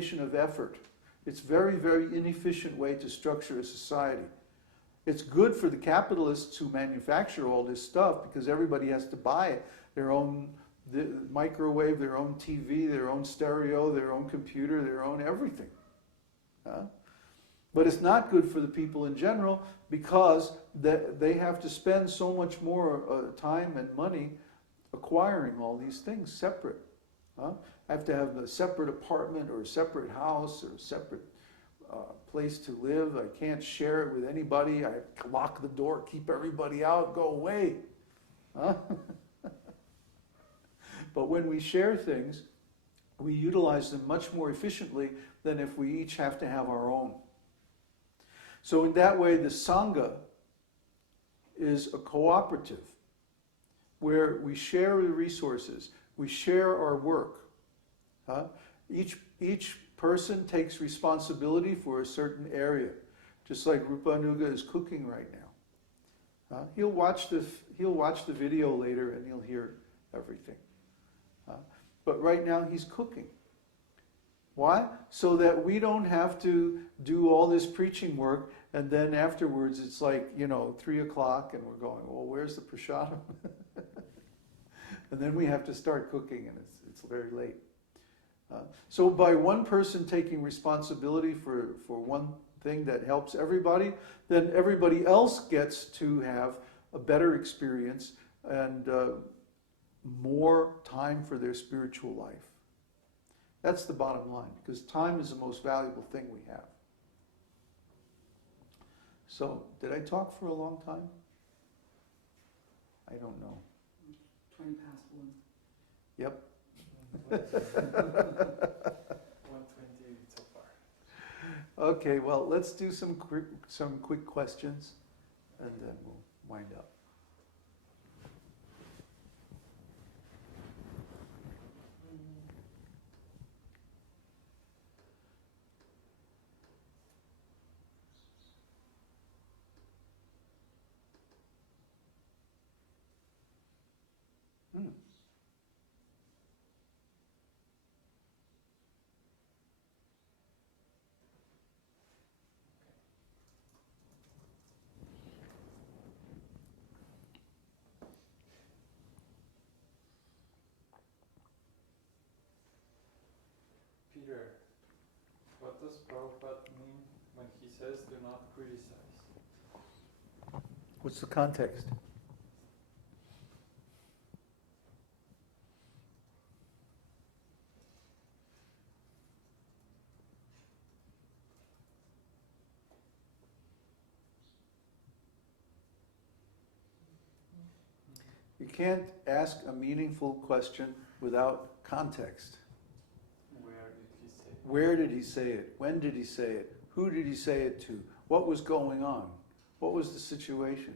allocation of effort. It's very, very inefficient way to structure a society. It's good for the capitalists who manufacture all this stuff because everybody has to buy their own microwave, their own TV, their own stereo, their own computer, their own everything. But it's not good for the people in general because they have to spend so much more time and money acquiring all these things separate. I have to have a separate apartment or a separate house or a separate place to live. I can't share it with anybody. I lock the door, keep everybody out, go away. But when we share things, we utilize them much more efficiently than if we each have to have our own. So in that way, the Sangha is a cooperative where we share the resources, we share our work. Each person takes responsibility for a certain area, just like Rupanuga is cooking right now. He'll watch the video later and he'll hear everything. But right now he's cooking. Why? So that we don't have to do all this preaching work and then afterwards it's like, 3 o'clock and we're going, well, where's the prasadam? And then we have to start cooking and it's very late. So by one person taking responsibility for one thing that helps everybody, then everybody else gets to have a better experience and more time for their spiritual life. That's the bottom line, because time is the most valuable thing we have. So, did I talk for a long time? I don't know. 20 past 1. Yep. 120 so far. Okay, well, let's do some quick questions, and then we'll wind up. Peter, what does Prabhupada mean when he says do not criticize? What's the context? You can't ask a meaningful question without context. Where did he say it? When did he say it? Who did he say it to? What was going on? What was the situation?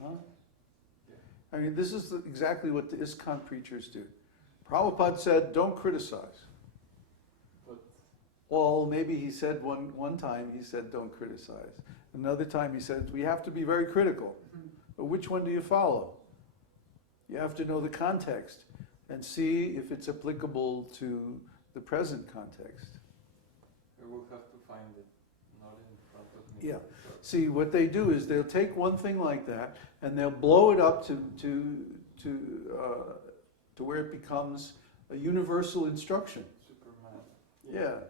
I mean, this is exactly what the ISKCON preachers do. Prabhupada said, don't criticize. Well, maybe he said one time, he said, don't criticize. Another time he said, we have to be very critical. But which one do you follow? You have to know the context and see if it's applicable to the present context. We will have to find it, not in front of me. Yeah. See, what they do is they'll take one thing like that and they'll blow it up to where it becomes a universal instruction. Superman. Yeah.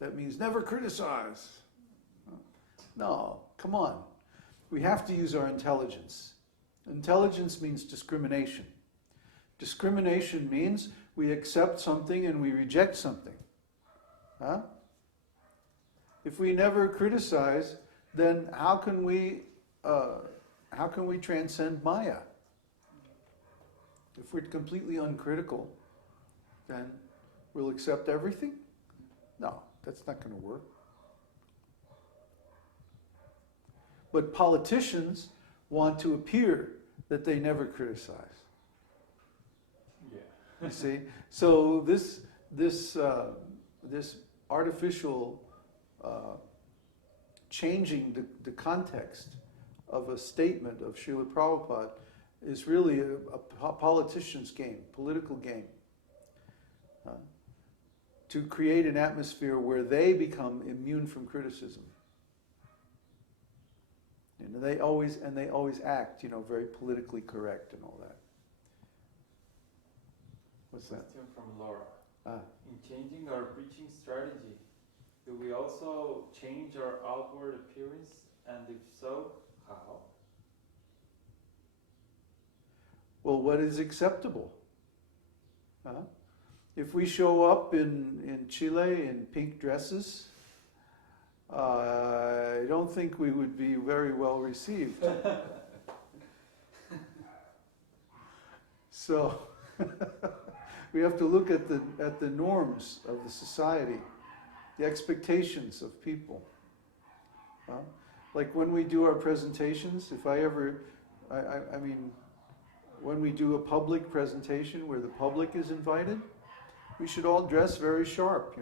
That means never criticize. No, come on. We have to use our intelligence. Intelligence means discrimination. Discrimination means we accept something and we reject something. If we never criticize, then how can we transcend Maya? If we're completely uncritical, then we'll accept everything? No, that's not going to work. But politicians want to appear that they never criticize. Yeah. You see? So this artificial changing the context of a statement of Srila Prabhupada is really a politician's game, political game. to create an atmosphere where they become immune from criticism. And they always act, very politically correct and all that. What's that? Question from Laura. Ah. In changing our preaching strategy, do we also change our outward appearance? And if so, how? Well, what is acceptable? Huh? If we show up in Chile in pink dresses, I don't think we would be very well received. So we have to look at the norms of the society, the expectations of people. Like when we do our presentations, when we do a public presentation where the public is invited, we should all dress very sharp,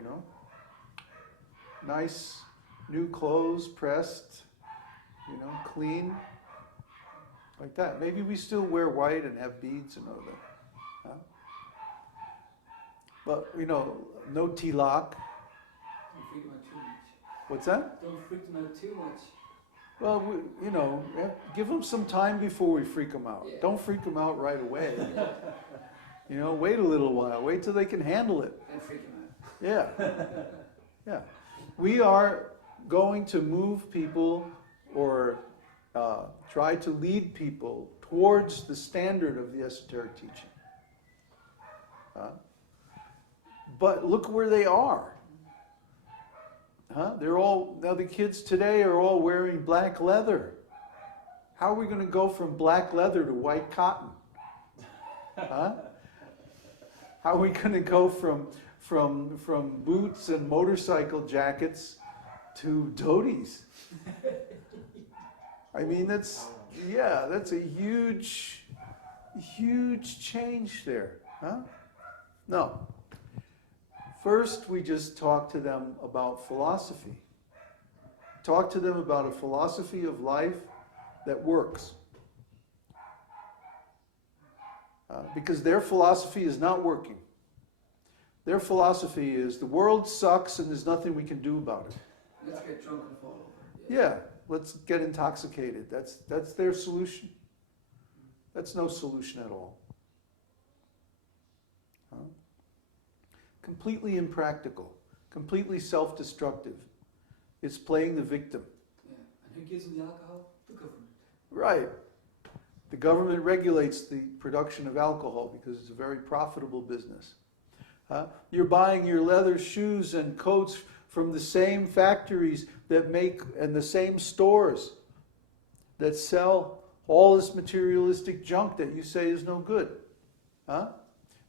Nice, new clothes, pressed, clean, like that. Maybe we still wear white and have beads and all that. But, no tilak. Don't freak them out too much. What's that? Don't freak them out too much. Well, give them some time before we freak them out. Yeah. Don't freak them out right away. Wait a little while. Wait till they can handle it. Then freak them out. Yeah. Yeah. We are going to move people or try to lead people towards the standard of the esoteric teaching. But look where they are. Now the kids today are all wearing black leather. How are we going to go from black leather to white cotton? How are we going to go from boots and motorcycle jackets to dhotis? I mean, that's a huge change there. No. First, we just talk to them about philosophy. Talk to them about a philosophy of life that works. Because their philosophy is not working. Their philosophy is the world sucks and there's nothing we can do about it. Let's get drunk and fall over. Yeah, let's get intoxicated. That's their solution. That's no solution at all. Completely impractical, completely self-destructive. It's playing the victim. Yeah. And who gives them the alcohol? The government. Right. The government regulates the production of alcohol because it's a very profitable business. You're buying your leather shoes and coats from the same factories that make, and the same stores that sell all this materialistic junk that you say is no good.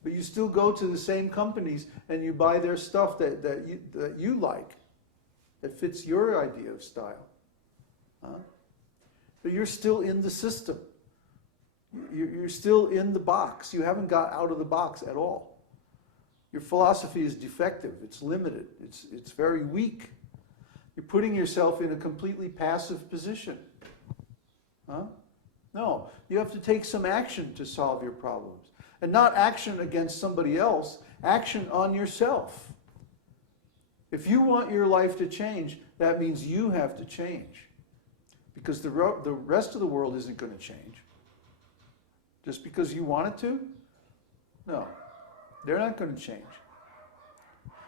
But you still go to the same companies and you buy their stuff that you like, that fits your idea of style. But you're still in the system. You're still in the box. You haven't got out of the box at all. Your philosophy is defective. It's limited. It's very weak. You're putting yourself in a completely passive position. No, you have to take some action to solve your problems. And not action against somebody else, action on yourself. If you want your life to change, that means you have to change. Because the rest of the world isn't going to change. Just because you want it to? No, they're not going to change.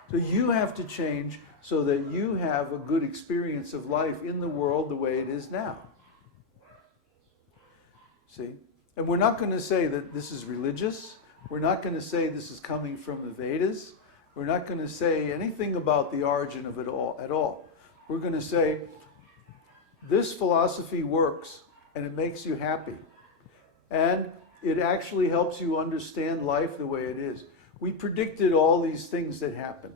So you have to change so that you have a good experience of life in the world the way it is now. See? And we're not going to say that this is religious. We're not going to say this is coming from the Vedas. We're not going to say anything about the origin of it all at all. We're going to say, this philosophy works and it makes you happy. And it actually helps you understand life the way it is. We predicted all these things that happened.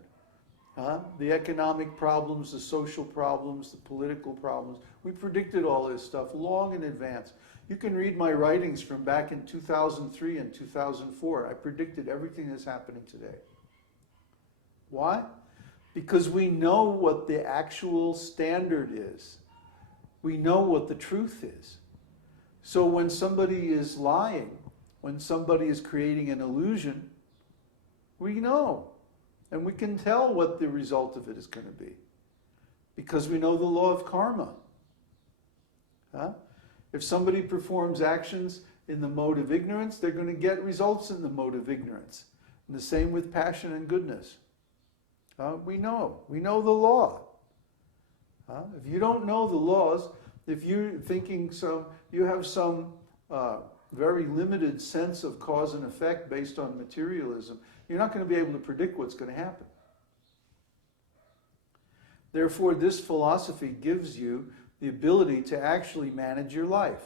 The economic problems, the social problems, the political problems. We predicted all this stuff long in advance. You can read my writings from back in 2003 and 2004. I predicted everything that's happening today. Why? Because we know what the actual standard is. We know what the truth is. So when somebody is lying, when somebody is creating an illusion, we know. And we can tell what the result of it is going to be, because we know the law of karma. Huh? If somebody performs actions in the mode of ignorance, they're going to get results in the mode of ignorance. And the same with passion and goodness. We know the law. If you don't know the laws, if you're thinking you have some very limited sense of cause and effect based on materialism, you're not going to be able to predict what's going to happen. Therefore, this philosophy gives you the ability to actually manage your life.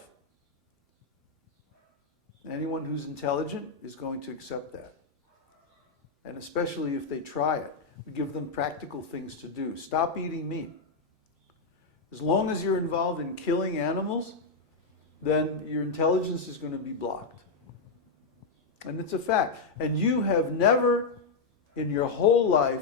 Anyone who's intelligent is going to accept that. And especially if they try it. We give them practical things to do. Stop eating meat. As long as you're involved in killing animals, then your intelligence is going to be blocked. And it's a fact. And you have never in your whole life